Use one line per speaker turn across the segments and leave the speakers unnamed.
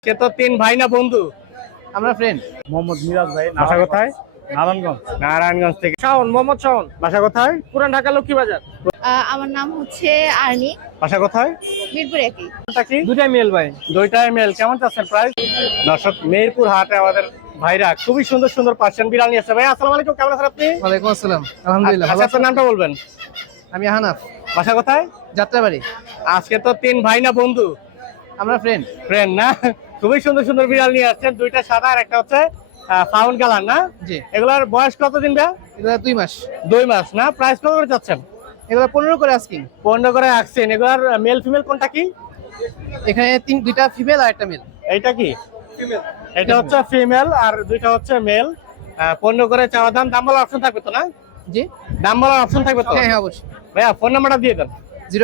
সে তো তিন ভাই না বন্ধু?
আমরা ফ্রেন্ড।
মোহাম্মদ মিরাজ ভাই,
বাসা কোথায়?
নারায়ণগঞ্জ।
নারায়ণগঞ্জ থেকে।
শাওন, মোহাম্মদ শাওন,
বাসা কোথায়?
পুরান ঢাকা লক্ষ্মী বাজার।
আমার নাম হচ্ছে আর্নি,
বাসা কোথায়?
মিরপুর একই।
কোনটা কি?
দুটাই মেল ভাই।
দুইটাই মেল। কেমন চাচ্ছেন প্রাইস? দর্শক, মেহেরপুর হাটে আমাদের ভাইরা খুবই সুন্দর সুন্দর পার্সিয়ান বিড়াল নিয়ে আসছে। ভাই আসসালামু আলাইকুম, কেমন আছেন আপনি?
ওয়ালাইকুম আসসালাম, আলহামদুলিল্লাহ ভালো
আচ্ছা,
আছেন?
আপনার নামটা বলবেন।
আমি হানাফ,
বাসা কোথায়?
যাত্রাবাড়ি।
আজকে তো তিন ভাই না বন্ধু?
আমরা ফ্রেন্ড।
ফ্রেন্ড না? খুবই সুন্দর সুন্দর বিড়াল নিয়ে আসছেন, দুইটা সাদা আর একটা হচ্ছে ফাউন্ড কালার না?
জি।
এগুলার বয়স কতদিন ভাই?
এগুলা 2 মাস।
2 মাস না? প্রাইস কত করে চাচ্ছেন?
এগুলা 15 করে আস্কিং।
15 করে আসছেন। এগুলার মেল ফিমেল কোনটা কি?
এখানে দুইটা ফিমেল আর একটা মেল।
এইটা কি?
ফিমেল।
এটা হচ্ছে ফিমেল আর দুইটা হচ্ছে মেল। 15 করে চাওয়া দাম। দাম বলার অপশন থাকবে তো না?
জি।
দাম বলার অপশন থাকবে তো?
হ্যাঁ হ্যাঁ অবশ্যই।
ভাইয়া ফোন নাম্বারটা দিয়ে দেন।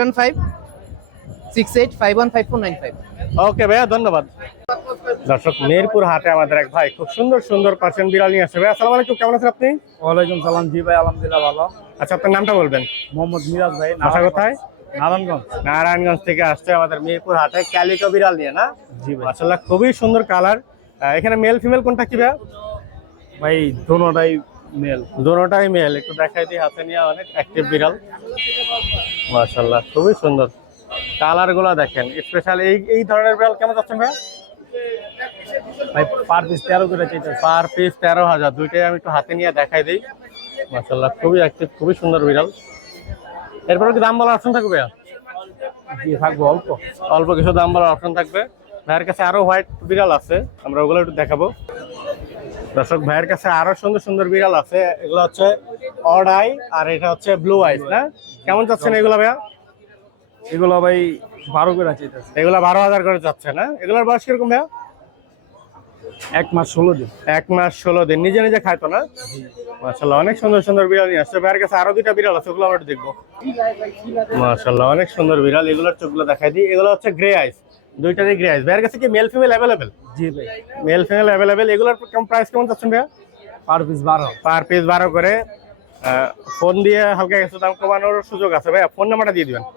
01568515495।
ওকে ভাইয়া, ধন্যবাদ। দর্শক, মেহেরপুর হাটে আমাদের এক ভাই খুব সুন্দর সুন্দর পার্সিয়ান বিড়াল নিয়ে আসছে। ভাই আসসালামু আলাইকুম, কেমন আছেন আপনি?
ওয়ালাইকুম সালাম। জি ভাই, আলহামদুলিল্লাহ ভালো।
আচ্ছা, আপনার নামটা বলবেন।
মোহাম্মদ মিরাজ ভাই,
বাসা কোথায়?
নারায়ণগঞ্জ।
নারায়ণগঞ্জ থেকে আসছে আমাদের মেহেরপুর হাটে ক্যালিকো বিড়াল নিয়ে না?
জি ভাই।
মাশাআল্লাহ, খুবই সুন্দর কালার। এখানে মেল ফিমেল কোনটা কি ভাইয়া?
ভাই দোনোটাই মেল।
দুটোটাই মেল। একটু দেখাই দিই, হাতে নিয়ে অনেক অ্যাক্টিভ বিড়াল। মাশাআল্লাহ, খুবই সুন্দর কালার গুলা দেখেন। স্পেশাল এই ধরনের বিড়াল কেমন যাচ্ছেন ভাই?
ভাই পার পিস 13 করে চাইতেছে।
Per piece 13,000। দুইটাই আমি একটু হাতে নিয়ে দেখাই দিই। মাশাআল্লাহ, খুবই অ্যাক্টিভ, খুবই সুন্দর বিড়াল। এরপরে কি দাম বলার অপশন থাকবে ভাইয়া?
জি থাকবো অল্প।
অল্প কিছু দাম বলার অপশন থাকবে। ভাইয়ের কাছে আরো হোয়াইট বিড়াল আছে, আমরা ওগুলো একটু দেখাবো। দর্শক, ভাইয়ের কাছে আরো সুন্দর সুন্দর বিড়াল আছে। এগুলো হচ্ছে অড আই আর এটা হচ্ছে ব্লু আইস না? কেমন যাচ্ছেন এগুলো ভাইয়া?
এগুলো ভাই 12 করে চাইতেছে।
এগুলো 12,000 করে যাচ্ছে না? এগুলোর বয়স কিরকম ভাইয়া?
1 মাস 16 দিন।
1 মাস 16 দিন। নিজে নিজে খায় তো না? মাশাআল্লাহ, অনেক সুন্দর সুন্দর বিড়াল নিয়ে আসছে। ভাইয়ের কাছে আরো দুইটা বিড়াল আছে, ওগুলো আমরা একটু দেখবো। মাশাআল্লাহ, অনেক সুন্দর বিড়াল। এগুলোর চোখগুলো দেখাই দিই। এগুলো হচ্ছে গ্রে আইস, দুইটারই গ্রে আইস। ভাইয়ের কাছে কি মেল ফিমেল অ্যাভেলেবেল?
জি ভাই।
Male female available. এগুলোর প্রাইস কেমন যাচ্ছেন ভাইয়া?
Per piece 12।
পার পিস 12 করে। ফোন দিয়ে হালকা কিছু দাম কমানোর সুযোগ আছে। ভাইয়া ফোন নাম্বারটা দিয়ে দিবেন।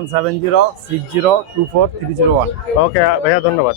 01706024301।
ওকে ভাইয়া, ধন্যবাদ।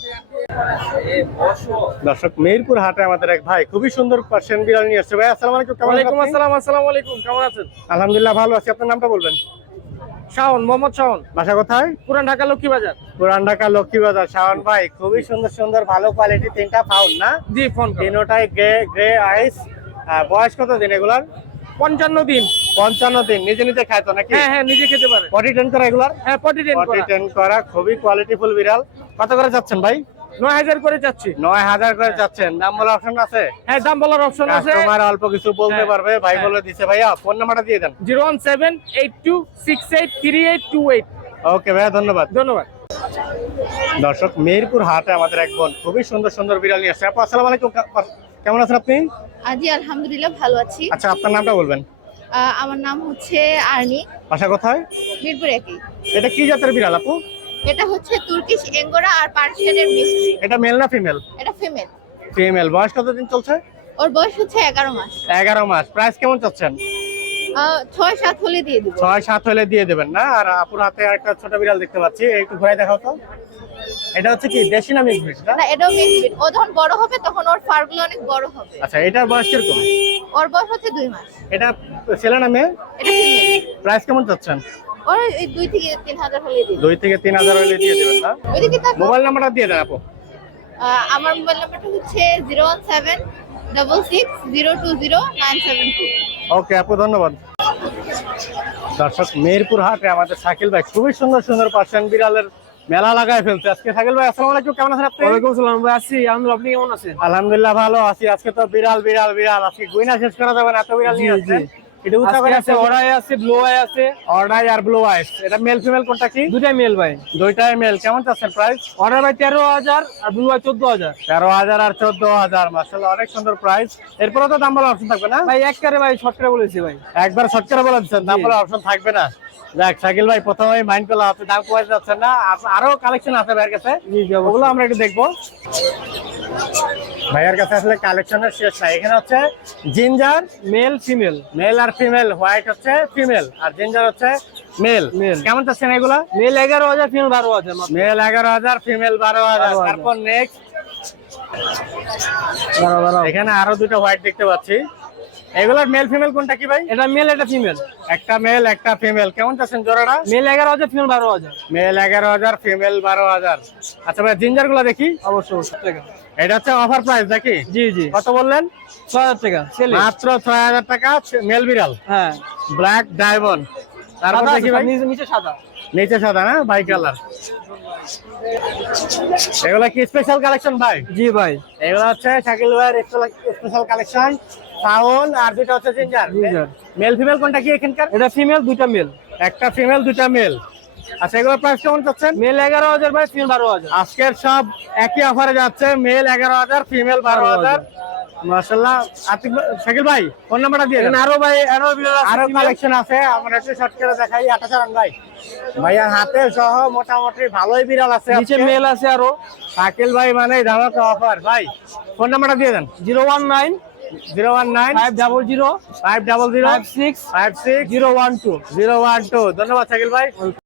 দর্শক, মেহেরপুর হাটে আমাদের এক ভাই খুবই সুন্দর পার্সিয়ান বিড়াল নিয়ে আসছে। ভাই আসসালামু আলাইকুম, কেমন আছেন
ওয়ালাইকুম
আপনি?
আসসালাম, আসসালামু আলাইকুম, কেমন আছেন?
আলহামদুলিল্লাহ ভালো আছি। আপনার নামটা বলবেন।
শাওন, মোহাম্মদ শাওন,
বাসা কোথায়?
পুরান ঢাকা লক্ষ্মী বাজার।
পুরান ঢাকা লক্ষ্মী বাজার। শাওন ভাই, খুবই সুন্দর সুন্দর ভালো কোয়ালিটি তিনটা ফাউন্ড না?
জি, ফোন
তিনটাই গ্রে আইস। বয়স কত দিন এগুলার?
55 দিন।
55 দিন। নিজে নিজে খায় তো নাকি?
হ্যাঁ হ্যাঁ, নিজে খেতে পারে।
পটি টেন করা এগুলার?
হ্যাঁ, পটি টেন
পটি
করা।
টেন করা, খুবই কোয়ালিটিফুল বিড়াল। কত করে যাচ্ছেন ভাই?
9000 করে যাচ্ছি।
9,000 করে যাচ্ছেন। দাম বলার অপশন আছে?
হ্যাঁ, দাম বলার অপশন আছে।
কাস্টমার অল্প কিছু বলতে
হ্যাঁ,
পারবে, ভাই
হ্যাঁ।
বলে দিছে। ভাইয়া ফোন নাম্বারটা দিয়ে দেন।
01782683828।
ওকে ভাইয়া, ধন্যবাদ।
ধন্যবাদ।
দর্শক, মেহেরপুর হাটে আমাদের এক বোন খুবই সুন্দর সুন্দর বিড়াল নিয়ে আসছে। আপু আসসালামু আলাইকুম, কেমন আছেন আপনি?
জি আলহামদুলিল্লাহ ভালো আছি।
আচ্ছা, আপনার নামটা বলবেন।
আমার নাম হচ্ছে আর্নি,
বাসা কোথায়?
মিরপুর একই।
এটা কি জাতের বিড়াল আপু?
এটা হচ্ছে তুর্কিশ এঙ্গোরা আর পার্সিয়ানের মিক্স।
এটা মেল না ফিমেল?
এটা ফিমেল।
ফিমেল। বয়স কতদিন চলছে?
ওর বয়স হচ্ছে 11 মাস।
11 মাস। প্রাইস কেমন চাচ্ছেন?
6-7 হলে দিয়ে দিব।
6-7 হলে দিয়ে দেবেন না? আর আপুর হাতে একটা ছোট বিড়াল দেখতে পাচ্ছি, একটু ঘুরাই দেখাও তো। এটা হচ্ছে কি দেশি না মিক্স ব্রিড?
না, এটাও মিক্স ব্রিড। ও যখন বড় হবে তখন ওর ফারগুলো অনেক বড় হবে।
আচ্ছা, এটার বয়স কিরকম?
ওর বয়স হচ্ছে 2 মাস।
এটা ছেলে না মেয়ে?
এটা ফিমেল।
প্রাইস কেমন চাচ্ছেন?
ওর 2 থেকে 3000 হলে দিয়ে দিব।
2 থেকে 3,000 হলে দিয়ে দেবেন না?
ওইদিকে তাকাও।
মোবাইল নাম্বারটা দিয়ে দেন আপু।
আমার মোবাইল নাম্বারটা হচ্ছে 01766020972।
ওকে আপু, ধন্যবাদ। দর্শক, মেহেরপুর হাটে আমাদের শাকিল ভাই খুবই সুন্দর সুন্দর পার্সিয়ান বিড়ালের মেলা লাগায় ফেলছে আজকে। শাকিল ভাই আসসালামু আলাইকুম, কেমন আছেন আপনি?
ওয়ালাইকুম আসসালাম ভাই, আছি আলহামদুলিল্লাহ। আপনি কেমন আছেন?
আলহামদুলিল্লাহ ভালো আছি। আজকে তো বিড়াল বিড়াল বিড়াল, আজকে গুইনা শেষ করা যাবে না, এত বিড়াল নিয়ে আসছেন। এটা উচ্চা করে আছে,
ওরাই আছে, ব্লু আই আছে।
অর্ডার আর ব্লু আইস। এটা মেল ফিমেল কোনটা কি?
দুটাই মেল ভাই।
দুইটাই মেল। কেমন চাচ্ছেন প্রাইস?
অর্ডার ভাই 13000 আর ব্লু আই 14000।
13,000 আর 14,000। মাশাআল্লাহ, অনেক সুন্দর প্রাইস। এরপরে তো দাম বলার অপশন থাকবে না?
ভাই একবারে ভাই শর্ট করে বলেছি ভাই।
একবার শর্ট করে বলে দিচ্ছেন, দাম বলার অপশন থাকবে না? যাক শাকিল ভাই, প্রথমেই মাইন্ড করলাম আপনি দাম কমাতে যাচ্ছেন না। আরো কালেকশন আছে ভাইয়ের কাছে, ওগুলো আমরা একটু দেখবো। ভাইয়ের কাছে আসলে কালেকশনের শেষ নাই। এখানে হচ্ছে জিঞ্জার
মেল ফিমেল।
মেল আর ফিমেল। হোয়াইট হচ্ছে ফিমেল আর জিঞ্জার হচ্ছে মেল।
মেল।
কেমন চাচ্ছেন এগুলা?
Male 11000, female 12000।
Male 11,000, female 12,000। তারপর নেক্সট
দাঁড়াও দাঁড়াও,
এখানে আরো দুটো হোয়াইট দেখতে পাচ্ছি। এগুলোর মেল ফিমেল কোনটা কি ভাই?
এটা মেল এটা ফিমেল।
একটা মেল একটা ফিমেল, কেমন চাচ্ছেন জোড়াটা?
Male 11,000, female 12,000।
Male 11,000, female 12,000। আচ্ছা ভাই জিঞ্জার গুলো দেখি।
অবশ্যই টাকা।
এটা হচ্ছে অফার প্রাইস নাকি?
জি জি,
কত বললেন?
6,000 টাকা সেলে।
মাত্র 6,000 টাকা মেল বিড়াল,
হ্যাঁ,
ব্ল্যাক ডায়মন্ড। তারপর
সাদা
দেখি
আছে,
ভাই,
নিচে সাদা।
নিচে সাদা না, বাই কালার। এগুলা কি স্পেশাল কালেকশন ভাই?
জি ভাই,
এগুলো হচ্ছে শাকিল ভাইয়ের স্পেশাল কালেকশন। সাউন আর দুটো হচ্ছে জিঞ্জার।
জিঞ্জার।
মেল ফিমেল কোনটা কি এখানকার?
এটা ফিমেল, দুইটা মেল।
একটা ফিমেল দুটা মেল। আচ্ছা এগুলোর প্রাইস কেমন চাচ্ছেন?
মেল 11,000 ভাই, ফিমেল 12,000।
আজকের সব একই অফারে যাচ্ছে, মেল 11,000, ফিমেল 12,000। মাশাআল্লাহ। আতিক শাকিল ভাই ফোন নাম্বারটা দিয়ে দেন।
আরো ভাই আরো বিড়াল আছে,
আরো
female।
কালেকশন আছে, আমরা একটু শর্ট করে দেখাই। 28 ভাই, ভাইয়ার হাতে সহ মোটামুটি ভালোই বিড়াল আছে।
নিচে
আজকে
মেল আছে আরো।
শাকিল ভাই মানে ধামাকা অফার। ভাই ফোন নাম্বারটা দিয়ে দেন।
019
019
500
500
56
56
012।
012। ধন্যবাদ শাকিল ভাই।